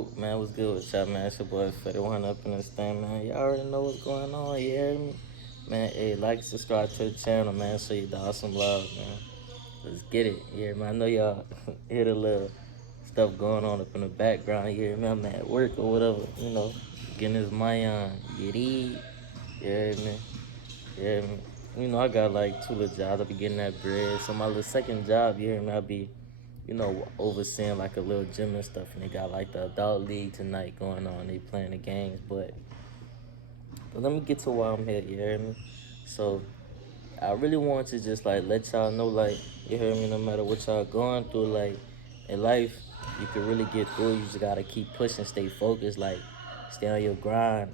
Man, what's good with y'all, man? It's your boy Fetty One up in this thing, man. Y'all already know what's going on, you hear me? Man, hey, like, subscribe to the channel, man. Show you dog some love, man. Let's get it, you hear me? I know y'all hear the little stuff going on up in the background, you hear me? I'm at work or whatever, getting this money on. You read? You hear me? You hear me? I got like two little jobs. I be getting that bread. So my little second job, you hear me? I be overseeing like a little gym and stuff, and they got like the adult league tonight going on. They playing the games, but let me get to why I'm here. You hear me? So I really want to just like let y'all know, like, you hear me. No matter what y'all going through, like in life, you can really get through. You just gotta keep pushing, stay focused, like stay on your grind.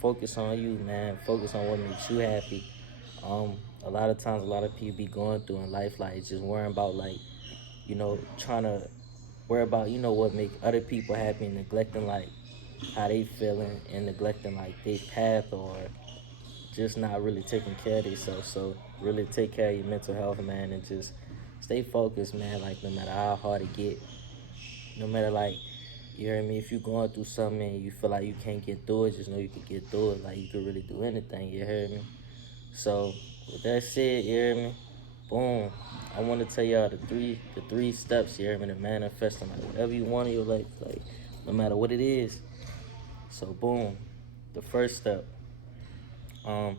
Focus on you, man. Focus on what makes you happy. A lot of times, a lot of people be going through in life, like just worrying about like trying to worry about what make other people happy and neglecting like how they feeling and neglecting like their path or just not really taking care of themselves. So really take care of your mental health, man, and just stay focused, man. Like no matter how hard it get, no matter like you hear me, if you're going through something and you feel like you can't get through it, just know you can get through it. Like you can really do anything, you hear me? So with that said, you hear me? Boom. I want to tell y'all the three steps, you hear me, to manifesting like whatever you want in your life, like no matter what it is. So boom. The first step, um,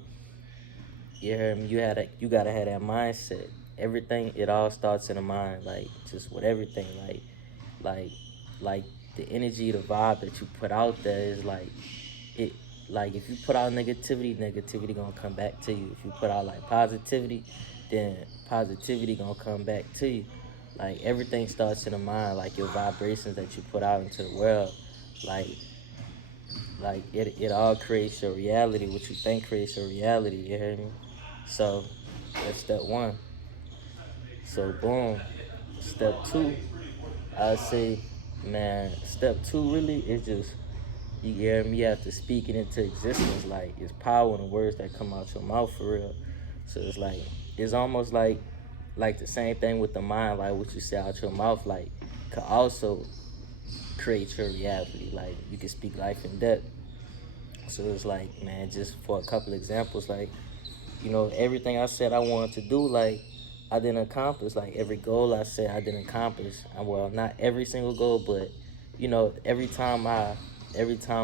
you hear me, you gotta have that mindset. Everything, it all starts in the mind, like just with everything, like like the energy, the vibe that you put out there is like it like if you put out negativity gonna come back to you. If you put out like positivity, then positivity gonna come back to you. Like everything starts in the mind, like your vibrations that you put out into the world. like it all creates your reality. What you think creates your reality, you hear me? So that's step one. So boom. Step two, I say, man, step two really is just, you hear me? You have to speak it into existence. Like it's power in the words that come out your mouth for real. So it's like it's almost like the same thing with the mind. Like what you say out your mouth, like could also create your reality. Like you can speak life and death. So it's like, man, just for a couple examples, like everything I said I wanted to do, like I didn't accomplish. Like every goal I said I didn't accomplish. Well, not every single goal, but every time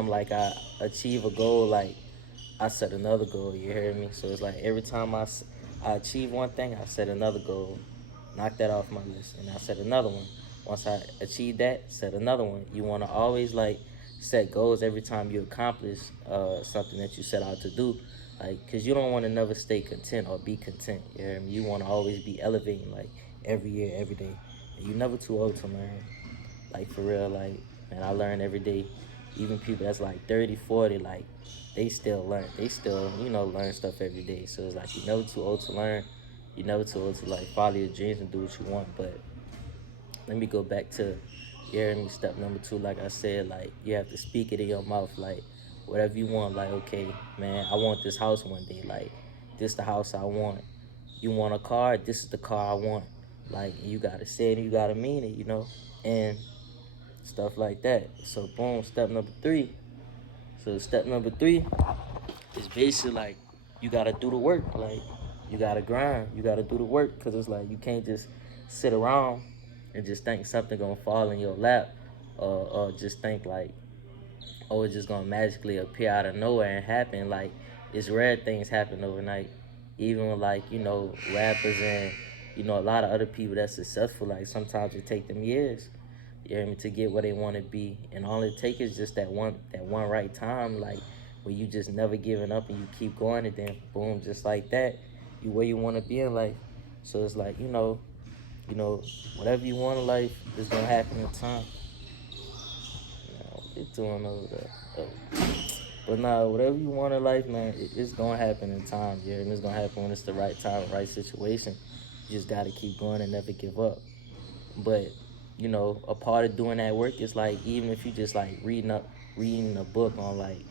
like I achieve a goal, like I set another goal. You hear me? So it's like every time I achieve one thing, I set another goal, knock that off my list, and I set another one. Once I achieve that, set another one. You want to always like set goals every time you accomplish something that you set out to do, like because you don't want to never stay content or be content. You hear me? You want to always be elevating, like every year, every day. And you never too old to learn. Like for real, like man, I learn every day. Even people that's like 30, 40, like they still learn. They still, learn stuff every day. So it's like you're never too old to learn. You're never too old to like follow your dreams and do what you want. But let me go back to, you hear me, step number two. Like I said, like you have to speak it in your mouth, like whatever you want. Like, okay, man, I want this house one day. Like this the house I want. You want a car? This is the car I want. Like you gotta say it and you gotta mean it, and stuff like that. So boom, step number three. So step number three is basically like you gotta do the work. Like you gotta grind. You gotta do the work because it's like you can't just sit around and just think something gonna fall in your lap, or just think like, oh, it's just gonna magically appear out of nowhere and happen. Like it's rare things happen overnight. Even with like rappers and a lot of other people that's successful. Like sometimes it take them years. You hear me, to get where they want to be, and all it takes is just that one right time, like where you just never giving up and you keep going, and then boom, just like that, you where you want to be in life. So it's like you know, whatever you want in life is gonna happen in time. What they doing over there? Oh. But nah, whatever you want in life, man, it's gonna happen in time. Yeah, and it's gonna happen when it's the right time, right situation. You just gotta keep going and never give up. But a part of doing that work is like even if you just like reading a book on like,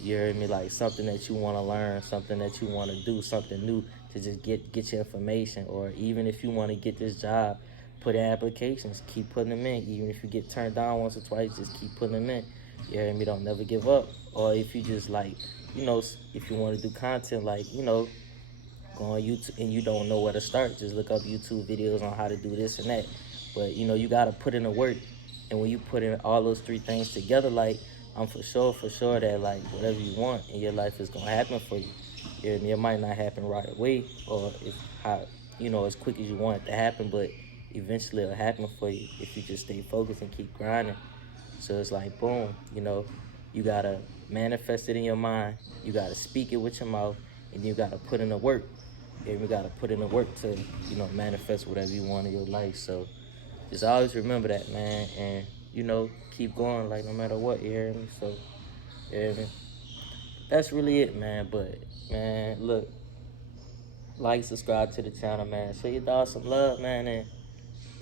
you hear me, like something that you want to learn, something that you want to do, something new to just get your information, or even if you want to get this job, put in applications, keep putting them in. Even if you get turned down once or twice, just keep putting them in. You hear me? Don't never give up. Or if you just like, if you want to do content, like, go on YouTube and you don't know where to start, just look up YouTube videos on how to do this and that. But you gotta put in the work, and when you put in all those three things together, like I'm for sure that like whatever you want in your life is gonna happen for you. And it might not happen right away, or if how as quick as you want it to happen, but eventually it'll happen for you if you just stay focused and keep grinding. So it's like boom, you gotta manifest it in your mind, you gotta speak it with your mouth, and you gotta put in the work. And you gotta put in the work to, manifest whatever you want in your life. So just always remember that, man, and keep going, like no matter what, you hear me? So you hear me? That's really it, man. But man, look, like, subscribe to the channel, man. Show your dog some love, man, and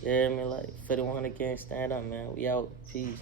you hear me? Like, for the one again, stand up, man. We out. Peace.